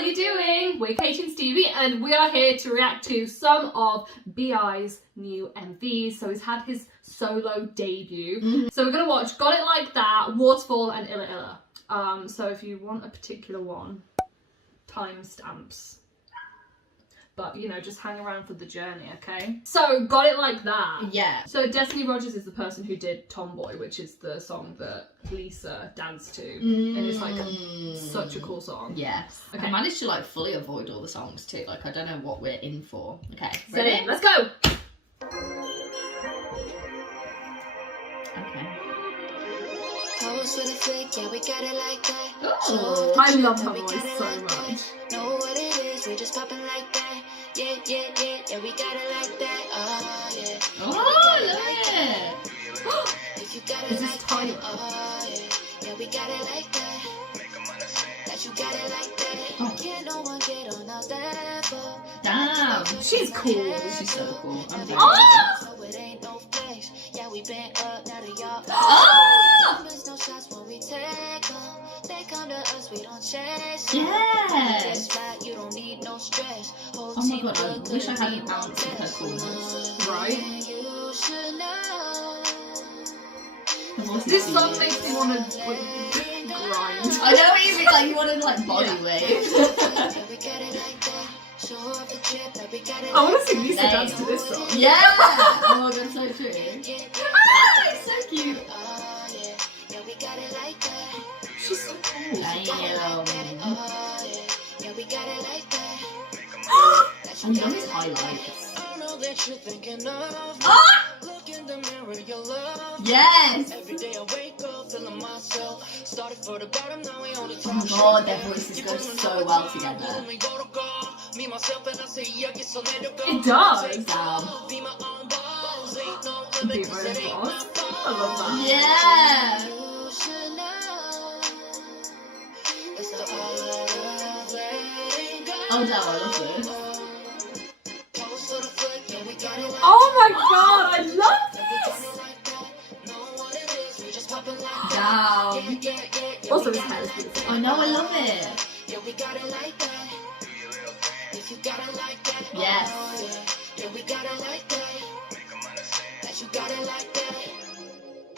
you doing? We're Katy and Stevie, and we are here to react to some of B.I.'s new MVs. So he's had his solo debut. So we're gonna watch Got It Like That, Waterfall, and Illa Illa. So if you want a particular one, timestamps. But, you know, just hang around for the journey, okay? So, Got It Like That. Yeah. So, Destiny Rogers is the person who did Tomboy, which is the song that Lisa danced to. And it's, like, such a cool song. Yes. Okay. I managed to, like, fully avoid all the songs, too. Like, I don't know what we're in for. Okay, Ready? ready? Let's go! Okay. Oh, I love her voice so much. Know what it is, we just popping like that. Yeah, we got it like that. Oh, yeah. Oh, look at it. If you got it Is this like Tyla? that. Oh, yeah, we got it like that. That you got it like that. Oh. Can't no one get on our level. Damn. She's cool. She's so cool. I'm doing So it ain't no flex. Yeah, we been up, now to y'all. Oh! Miss no shots when we take them. They come to us, we don't chase. Yes. Right, you don't need no stress. Oh my god, I wish I had an ounce of her coolness. Right? You should know. Her voice is This song beautiful. makes me want to grind. I know what you mean, like you wanted like body wave. I want to see Lisa dance to this song. Yeah! Oh my god, so true. Ah, it's so cute. She's so cool. I love his highlights. Ah! Yes! Oh my god, their voices go so well together. It does. Damn. Be right boss. I love that. Yeah! Oh no, I love this. Oh my god, I love this! Damn. Also, his hair is beautiful. I know, I love it. Yes.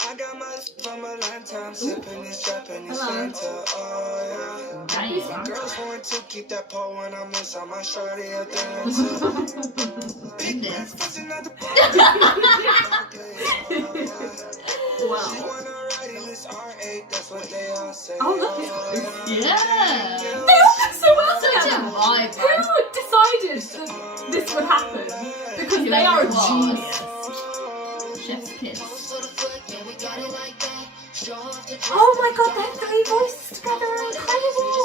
I got my from a lifetime sipping this Japanese Fanta. Oh yeah. Girls want to keep that pole when I miss on my shorty a dancer. Big Goodness. pussy not the Wow. She wanna ride in this R8, that's what they all say. Oh, look at this. Yeah. They all did so well Such a together. vibe. Who decided that this would happen? Because they are a genius. Chef's kiss. Oh my god, their three voices together are incredible!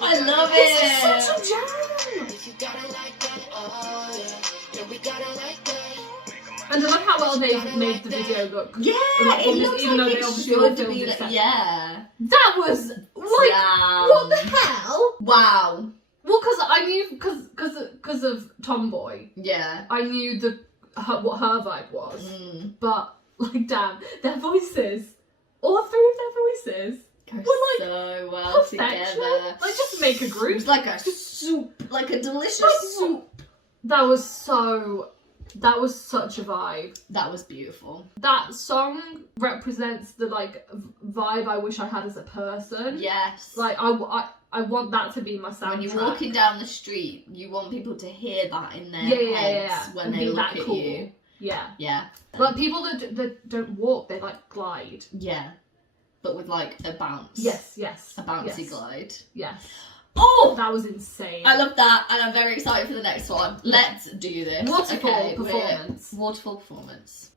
I love This it. is such a jam! And I love how well they've made the video look. Yeah, Like, it looks even though like they it obviously all should filmed be it like, separate. yeah. That was like, what the hell? Wow. Well, because I knew, because of Tomboy, Yeah. I knew what her vibe was. But like, damn, their voices, all three of their voices, Go were like so well perfection. together. Like, just make a It group. was like a soup, like a delicious soup. That was such a vibe. That was beautiful. That song represents the like vibe I wish I had as a person. Yes. Like I want that to be my soundtrack. when you're walking down the street, you want people to hear that in their heads when And they be look that at cool. you. Yeah. Yeah. Like people that don't walk, they like glide. Yeah. But with like a bounce. Yes. A bouncy yes. glide. Yes. Oh! That was insane. I love that, and I'm very excited for the next one. Let's do this. Waterfall performance. Waterfall performance.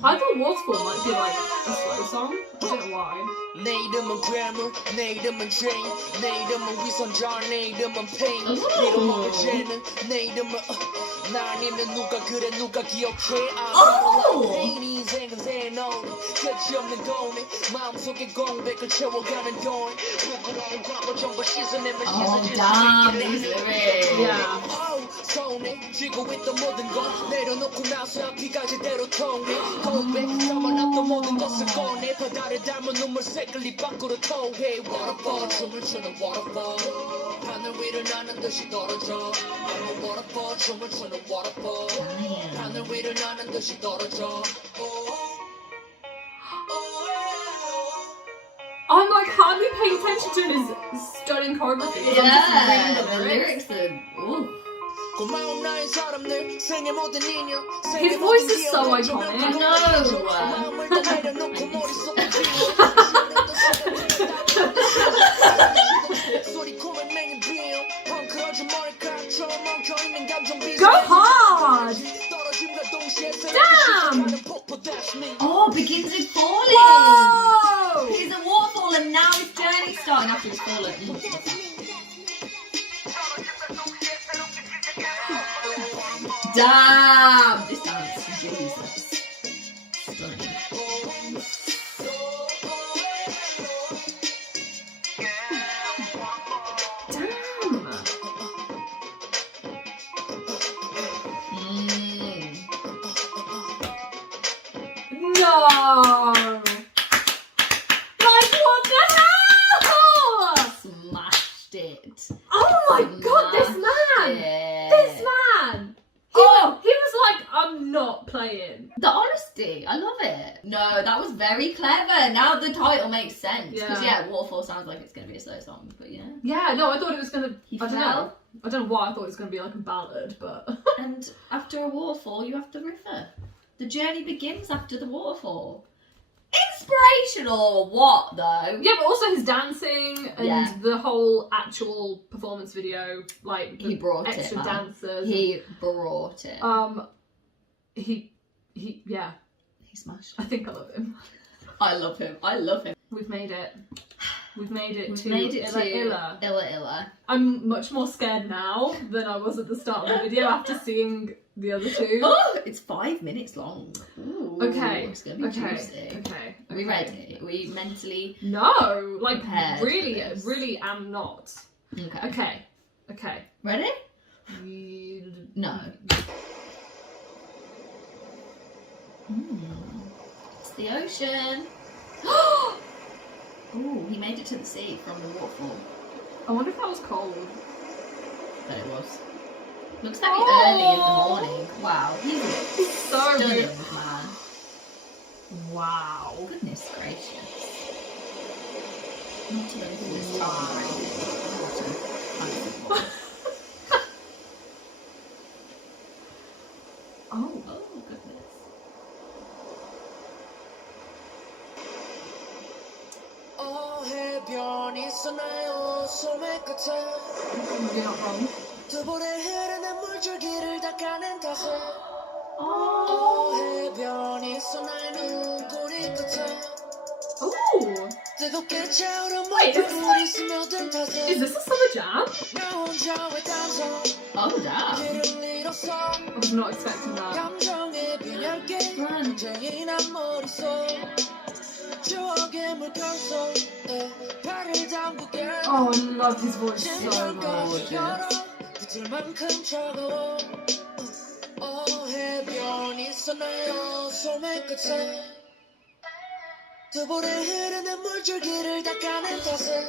I thought Waterfall might be like a slow song. I don't know why. 내 이름은 괴물, 내 이름은 죄인, 내 이름은 위선자, 내 이름은 pain. 빌어먹을 죄는 내 이름은 나 아니면 누가 그래 누가 기억해. pain 인생은 새 노래, 끝이 없는 고뇌, 마음속의 공백을 채워가는 동안 부끄러운 과거 전부 씻어내면 Oh, damn, these lyrics. Yeah. 서운해 쥐고 있던 모든 것 내려놓고 나서야 피가 제대로 통해 고백 담아놨던 모든 것을 꺼내 바다를 닮은 눈물색을 입 밖으로 토해 Waterfall 춤을 추는 waterfall 하늘 위를 나는 듯이 떨어져 I'm a waterfall 춤을 추는 waterfall 하늘 위를 나는 듯이 떨어져 I'm like hardly paying attention to his stunning choreography. Yeah, the lyrics are. Ooh. 고마운 나의 사람들 생의 모든 인연 His voice is so iconic. I know. 마음을 다 내려놓고 머릿속을 비워 소리 코를 맹인 비어 헝클어진 머리카락처럼 엉켜있는 감정 비슷 Go hard! 떨어짐과 동시에 Damn! Oh, begins with falling. Whoa! He's a waterfall and now his journey's starting after he's fallen. Damn! This dance, Jesus. Stunning. No! Like, what the hell? Smashed it. Oh my god, this man! This man! He was like, I'm not playing. The honesty, I love it. No, that was very clever. Now the title makes sense. Because Waterfall sounds like it's going to be a slow song, but yeah. Yeah, no, I thought it was gonna. He I don't fell. know. I don't know why I thought it was gonna be like a ballad, but. And after a waterfall, you have the river. The journey begins after the waterfall. Inspirational or what, though? Yeah, but also his dancing and Yeah. the whole actual performance video, like the He brought it, extra man. dancers. He brought it. He, yeah. He smashed I think I love him. I love him. I love him. We've made it. We've made it We've to made it Illa to Illa. Illa Illa. I'm much more scared now than I was at the start of the video after seeing the other two. Oh, it's 5 minutes long. Ooh, Okay. It's going to be juicy. Okay. Are we ready? Are we mentally... No, like prepared really, for this? really am not. Okay. Okay. Ready? No. It's the ocean. Ooh, he made it to the sea from the waterfall. I wonder if that was cold. But it was. Looks like early in the morning. Wow, he's So stunning, good. man. Wow. Goodness gracious. Not to go through this time or anything. Oh. Oh, goodness. 해변이 있었나요 소매 끝에 You're not wrong. 두 볼에 흐르는 물줄기를 닦아낸 탓에 Oh. 해변이 있었나요 눈꼬리 끝에 Ooh. 뜨겁게 차오른 Wait, is 물결이 스며든 탓에 Is this a summer jam? 나 혼자의 감성 Oh, damn. 길을 잃었어 I was not expecting that. 감정에 빈약해 굉장히 난 머릿속 추억의 물결 속에 발을 담그게 Oh, I love his voice so much. 붙을만큼 차가워 해변이 있었나요 소매 끝에 두 볼에 흐르는 물줄기를 닦아낸 탓에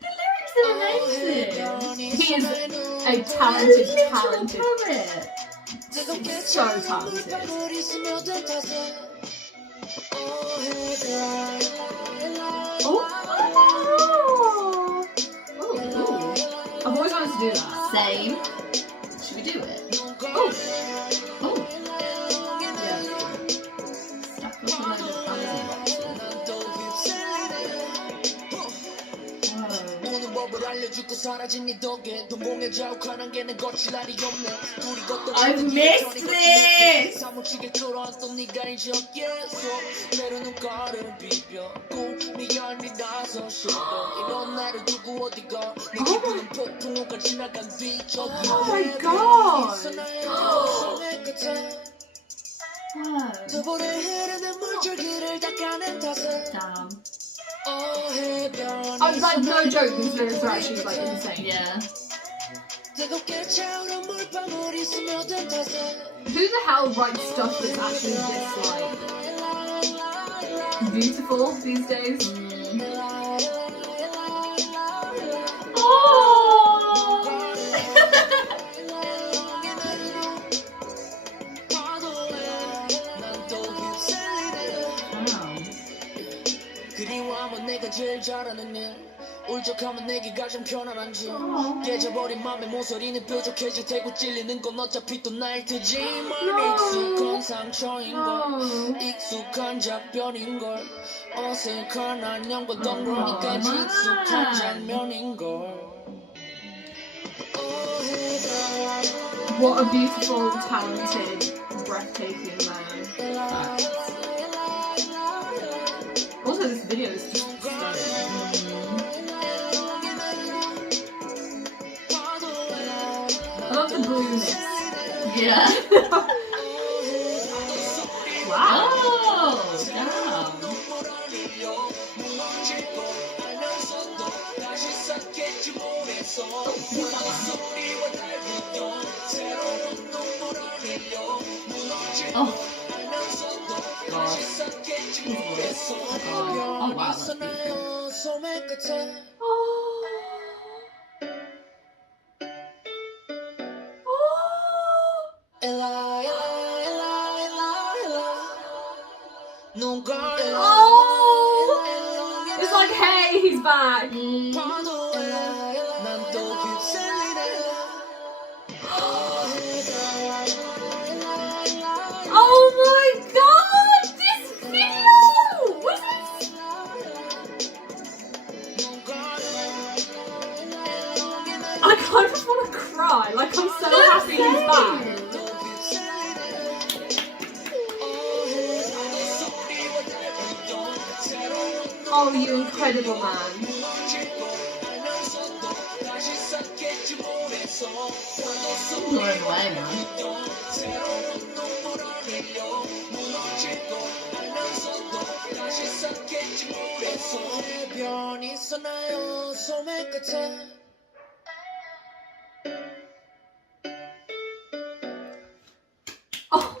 The lyrics are amazing. He is a talented, talented, poet. 뜨겁게 so 차오른 talented. 물방울이 스며든 탓에 해변 Oh. Oh. I've always wanted to do that. Same. Should we do it? Oh. Oh. Yeah. Stack up a load of fancy 오는 법을 알려주고 사라진 네 덕에 동공에 자욱한 안개는 거칠 날이 없네 둘이 걷던 I've missed this! 사무치게 끌어왔던 네가 이제 어깨에서 내려 눈가를 비벼 꿈이 아니라서 싫어 이런 나를 두고 어디가 네 기분은 폭풍우가 지나간 뒤 저기 Oh my god. 소매 끝에 두 볼에 흐르는 물줄기를 닦아낸 탓에 Damn. I was like, no joke, these lyrics are actually like insane. Yeah. 뜨겁게 차오른 물방울이 스며든 탓에 Who the hell writes stuff that's actually this like beautiful these days? 그리워하면 내가 제일 잘하는 일 울적하면 내게 가장 편안한 집 깨져버린 맘의 모서리는 뾰족해질 테고 찔리는 건 어차피 또 날 테지만 익숙한 상처인걸 익숙한 작별인걸 어색한 안녕과 덩그러니까지 익숙한 장면인걸 What a beautiful, talented, breathtaking man. Also, this video is just stunning. I love the blueness. Yeah. Wow. Oh, damn. Oh. God. Oh, wow, that's beautiful. It's like, hey, he's back. Oh my god, this video! What's this? I kind of want to cry. Like, I'm so happy he's back. Oh, you incredible man. I'm blown away, man. Oh.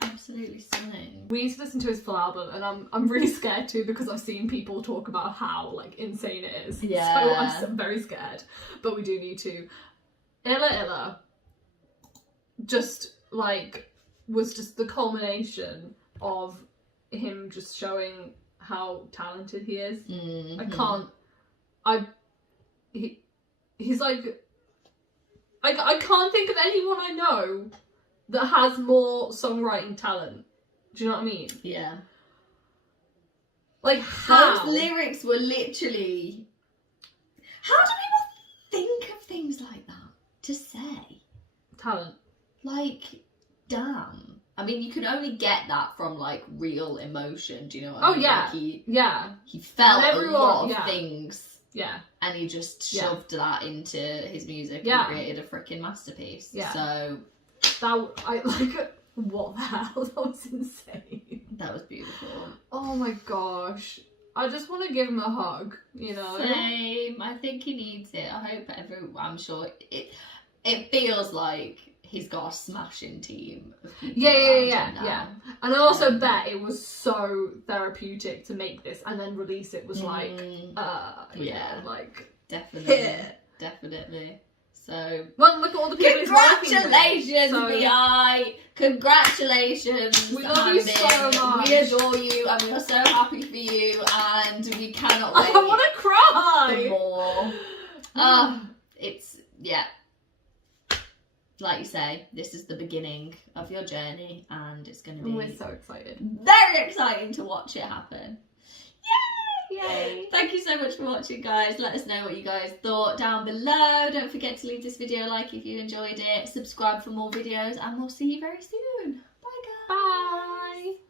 Absolutely stunning. We need to listen to his full album, and I'm really scared too because I've seen people talk about how like insane it is. Yeah. So I'm very scared, but we do need to. Illa just like was just the culmination of him just showing how talented he is. Mm-hmm. He's like I can't think of anyone I know that has more songwriting talent. Do you know what I mean? Yeah. Like how? Those lyrics were literally... How do people think of things like that to say? Talent. Like, damn. I mean, you can only get that from, like, real emotion, do you know what I mean? Yeah. Like, yeah. he felt And everyone, a lot of yeah. things. Yeah. And he just shoved that into his music Yeah. and created a freaking masterpiece. Yeah. So... What the hell? That was insane. That was beautiful. Oh my gosh. I just want to give him a hug, you know? Same. I think he needs it. I hope I'm sure it feels like he's got a smashing team of people around him now. Yeah. And I also bet it was so therapeutic to make this and then release it was like, yeah. like... Definitely. So, well, look at all the people he's working with. congratulations, So- BI. Congratulations. We love you so Hamden. much. We adore you and we are so happy for you and we cannot wait I want to for cry. more. It's, yeah. Like you say, this is the beginning of your journey and it's going to be We're so excited. very exciting to watch it happen. Yay! Thank you so much for watching, guys. Let us know what you guys thought down below. Don't forget to leave this video a like if you enjoyed it. Subscribe for more videos and we'll see you very soon. Bye, guys. Bye!